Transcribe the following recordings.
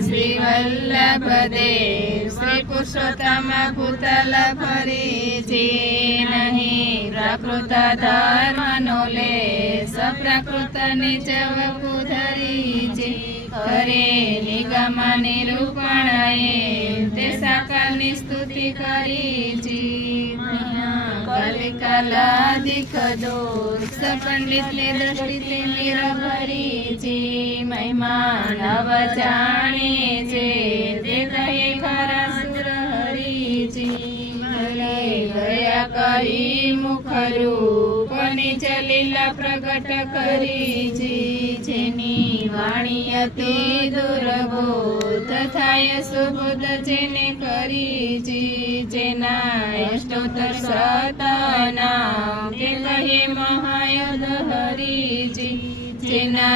श्री वल्लभ देव श्री पुरुषोत्तम भूतल फरीजी नहीं प्रकृत धर्म नोले सप्रकृत निज वपु धरीजी करे निगम निरूपण ते साकारनी स्तुति करीजी कलिकालाधिक दोष पंडितले दृष्टिते मीर भरीजी महिमा नव जाणे जे ते कहे खरा सुर हरीजी भले दया करी मुख रूप निज लीला प्रगट करीजी जेनी वाणी अति दुर्बोध थाय सुबोध जेने करीजी जेना अष्टोत्तर सतनाम ते कहे महायुध हरीजी जेना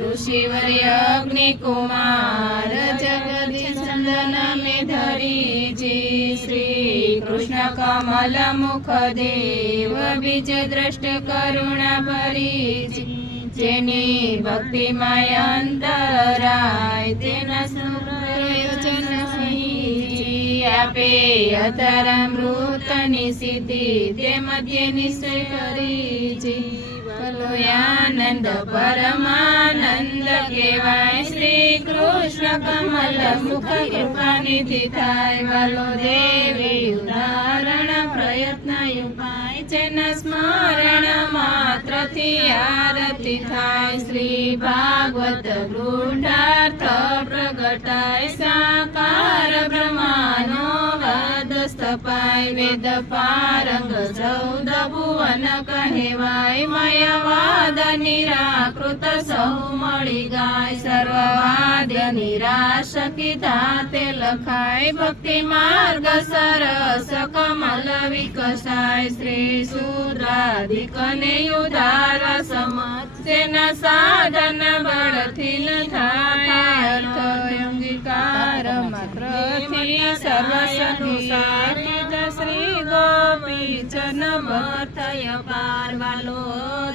ऋषिवर्य अग्नि कुमार जगदीश चंदन में धरीजी श्री कृष्ण कमल मुख देव बीज दृष्ट करुणा भरीजी जेनी भक्ति माय अंतराय तेना प्रयोजन आपे अतरामृतनी सिद्धि ते मध्य निश्चय करीजी आनंद परमानंद केवाय श्री कृष्ण कमल मुख कृपा निधि थाय वालो देवी उदाहरण प्रयत्न उपाय जेना स्मरण मात्र थी आरती थाय श्री भागवत गूढ़ार्थ प्रगटाय साकार ब्रह्मानो वादस्तपाय वेद पारंग 14 भुवन कहेवाय मायावाद निराकृत सौ मळी गाय सर्ववाद्य निराश कीधा ते लखाय भक्ति मार्ग सरस कमल विकसाय श्री शूद्राधिक ने उदारवा समत्सेना साधन बळथील थाय अर्थ अंगीकार मात्र थी सर्व संसार श्री गोपी जन भर्थय पारवालो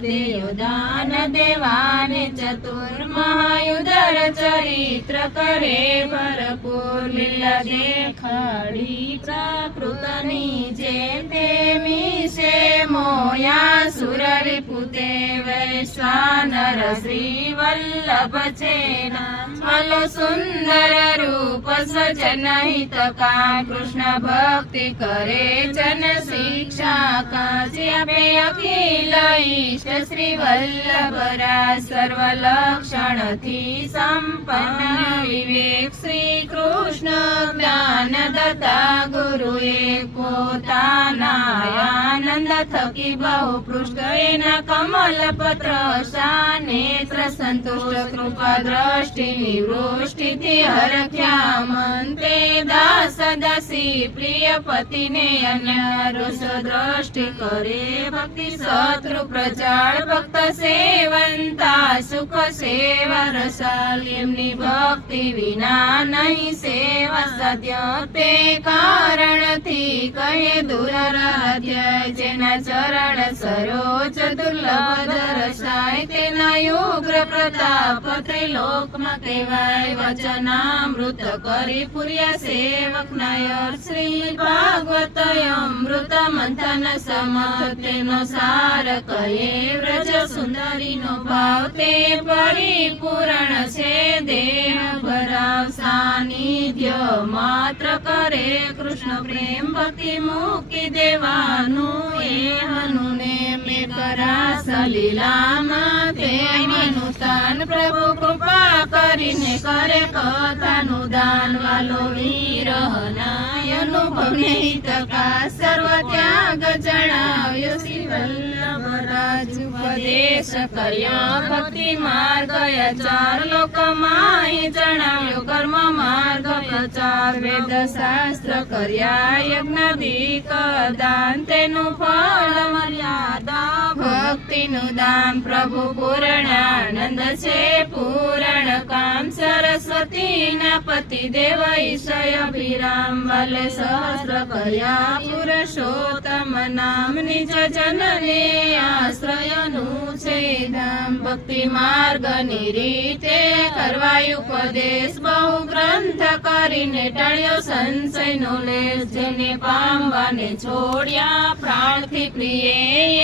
देवदान देवाने चतुर्महायुधर चरित्र करे भरपूर लीला देखाडी प्रकृतनी जेते मिशे मोया सुर रिपुते वैश्वानर श्री वल्लभ चेना मलो सुंदर रूप सजन हित का कृष्ण भक्ति करे जन शिक्षा का ज्यापे अखिल इष्ट श्री वल्लभरा सर्व लक्षण थी संपन्न विवेक श्री कृष्ण ज्ञान दत्ता गुरु एक पोताना आनंद थकी बहु पृष्ठ एना कमल पत्र नेत्र संतुष्ट कृपा दृष्टि निवृष्टि थी हरख्या मंते दास दासी प्रिय पति ने अन्य रोष दृष्टि करे भक्ति शत्रु प्रचार भक्त सेवंता सुख सेवा रसाल एमनी भक्ति विना नहीं सेवा साध्य ते कारण थी कहे दुराराध्य जेना चरण सरोज दुर्लभ दर्शाय तेना उग्र प्रताप त्रिलोक में कहेवाय वचनामृत करी पुर्या सेवक नायर श्री भागवत अमृत मंथन समर्थ तेनो सार कहे व्रज सुंदरी नो भाव ते परिपूर्ण छे देह भराव सानिध्य मात्र करे कृष्ण प्रेम भक्ति मुक्ति देवानु एहनु ने मे करा सलीला माते मनुतान प्रभु कृपा करीने करे कथानु दान वालो वीर हनाय अनुभव हितका सर्व त्याग जणाव्यो श्री वल्लभ राज उपदेश कर्या भक्ति मार्ग चार लोक माही जणाव्यो कर्म मार्ग प्रचार वेद शास्त्र कर्या यज्ञादिक दान तेनु फल मर्यादा भक्ति नु दान प्रभु पूर्णानंद छे पूर्ण काम सरस्वती ना पति देव ईशय अभिराम वाले सहस्र कर्या पुरुषोत्तम नाम निज जनने आश्रय नु छे धाम भक्ति मार्ग निरीते करवाय उपदेश बहु અંત કરીને ટળ્યો સંશયનો લેશ, જેને પામવાને છોડ્યા પ્રાણથી પ્રિય,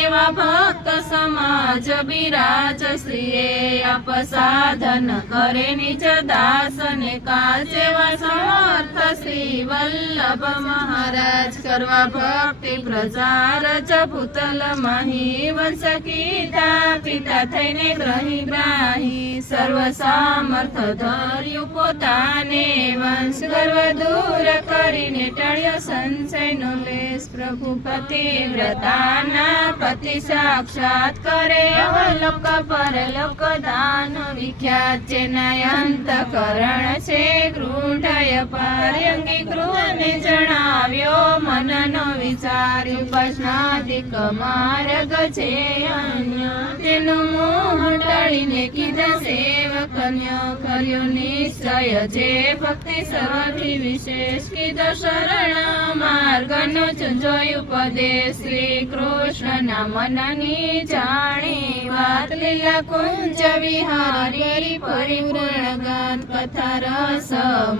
એવા ભક્ત સમાજ બિરાજ શ્રીએ. આપ સાધન કરે નિજ દાસને કાજ, એવા સમર્થ શ્રી વલ્લભ મહારાજ. કરવા ભક્તિ પ્રચાર જ ભૂતલ માહી, વંશ કીધા પિતા થઈને ગ્રહી, સર્વ સામર્થ ધર્યું પોતાને વંશ, ગર્વ દૂર કરીને ટળ્યો સંશયનો લેશ. પ્રભુ પતિવ્રતાના પતિ સાક્ષાત કરે, અવલોક પરલોક દાન વિખ્યાત, જેના અંતકરણ છે ગૃઢય પાર્યંગી, ગૃહને જણાવ્યો મનનો વિચાર. ઉપાસનાધિક માર્ગ છે અન્ય, તેનું મોહ ટળીને કીધા સેવકન્ય, કર્યો નિશ્ચય જે ભક્તિ સર્વથી વિશેષ, કીધો શરણ માર્ગનો જોઈ ઉપદેશ. શ્રી કૃષ્ણના મનની જાણી વાત, લીલા કુંજ વિહારી પરિપૂર્ણ ગાત. કથા રસ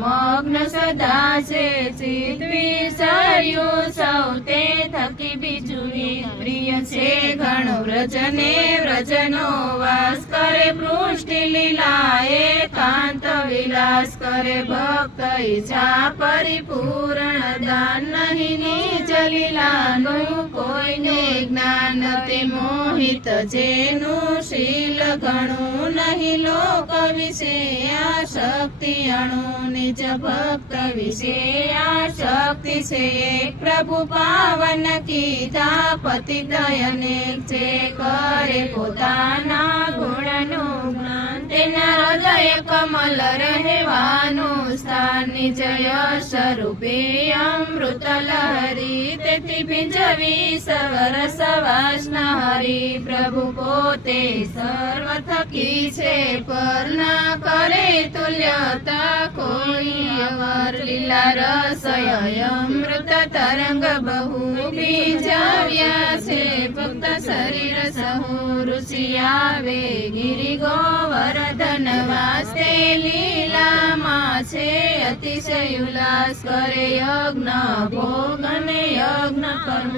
મગ્ન સદા છે ચિત, વિચાર્યું સૌ તે થકી બીજું પ્રિય છે ઘણું વ્રજને વ્રજનો વાસ, કરે પૃષ્ટિ લીલા એકાંત વિલાસ, કરે ભક્ત ઈચ્છા પરિપૂર્ણ દાન. નહીં નિજ લીલાનું કોઈને જ્ઞાન, તે મોહિત જેનું શીલ ઘણું, નહીં લોક વિશે આશક્તિ અણુ. નિજ ભક્ત વિશે આશક્તિ છે એક, પ્રભુ પાવન કીધા પતિ દયનેક, જે કરે પોતાના ગુણનું જ્ઞાન, તેના હૃદય કમલ રહેવાનું સ્થાન. નિજ યશ રૂપે અમૃત લહરી, તેથી ભીંજવી સવરસ વાસના હરી. પ્રભુ પોતે સર્વ થકી છે પર, ના કરે તુલ્યતા કોઈ અવર. લીલા રસય અમૃત તરંગ બહુ, ભીંજાવ્યા છે ભક્ત શરીર સહુ. રુચિ આવે ગિરી ગોવર્ધન વાસ, તે લીલામાં છે અતિશય ઉલ્લાસ. કરે યજ્ઞ ભોગ અને યજ્ઞ કર્મ,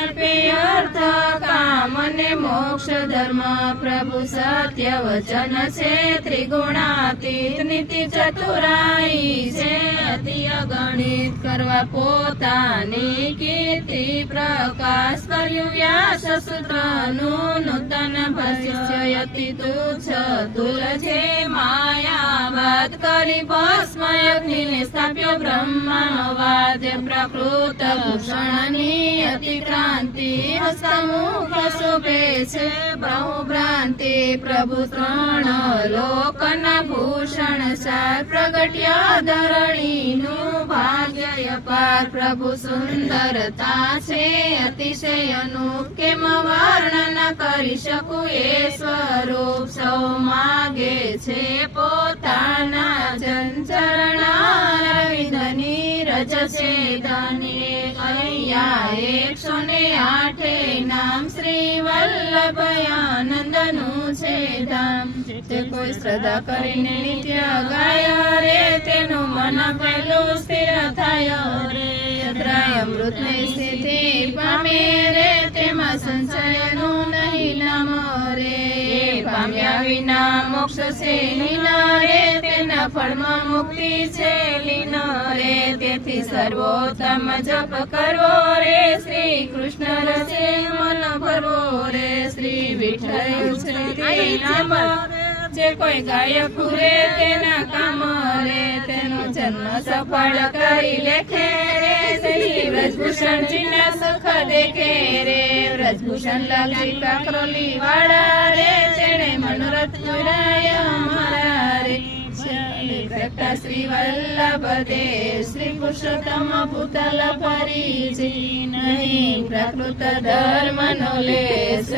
અર્પે અર્થ કામ અને મોક્ષ ધર્મ. પ્રભુ સત્ય વચન છે ત્રિગુણાતીત, નીતિ ચતુરાઈ છે અતિ અગણિત. કરવા પોતાની કીર્તિ પ્રકાશ, કર્યું વ્યાસ સૂત્રનું નૂતન ભાષ્ય. અતિ તુચ્છ તુલ છે માયાવાદ, કરી ભસ્મ અગ્નિને સ્થાપ્યો બ્રહ્માનો વાદ. પ્રકૃત ભૂષણની અતિક્રાંતિ, હસ્તમુખ શોભે છે બહુભ્રાંતિ. પ્રભુ ત્રણ લોકના ભૂષણ સાર, પ્રગટ્યા ધરણીનું ભાગ્ય અપાર. પ્રભુ સુંદરતા છે અતિશય અનુપ, કેમ વર્ણન કરી શકું એ સ્વરૂપ. સૌ માગે છે પોતાના ચરણારવિંદની રજ છે ધની. અહીંયા 108 નામ શ્રી વલ્લભ આનંદનું છે ધામ. જે કોઈ શ્રદ્ધા કરીને નિત્ય ગાય રે, તેનું મન પહેલું સ્થિર થાય રે. યદ્રાય અમૃતની સ્થિતિ પામે રે, તેમાં સંશયનું નહીં નામ રે. પામ્યા વિના મોક્ષ છે લીન રે, તેના ફળમાં મુક્તિ છે લીન રે. તેથી સર્વોત્તમ જપ કરવો રે, શ્રી કૃષ્ણ રસે મન ભરવો રે. શ્રી વિઠ્ઠલ છે નામ, જે કોઈ ગાય ફૂરે તેના કામ રે. તેનો જન્મ સફળ કરી લેખે રે, શ્રી વ્રજભૂષણજીના સુખ દેખે રે. વ્રજભૂષણ લાલજી કાકરોલી વાળા રે, તેણે મનોરથ પુરાય અમારા રે. શ્રી વલ્લભ દેવ, શ્રી પુરુષોત્તમ ભૂતલ પરિજી, નહીં પ્રકૃત ધર્મ નો લેશ.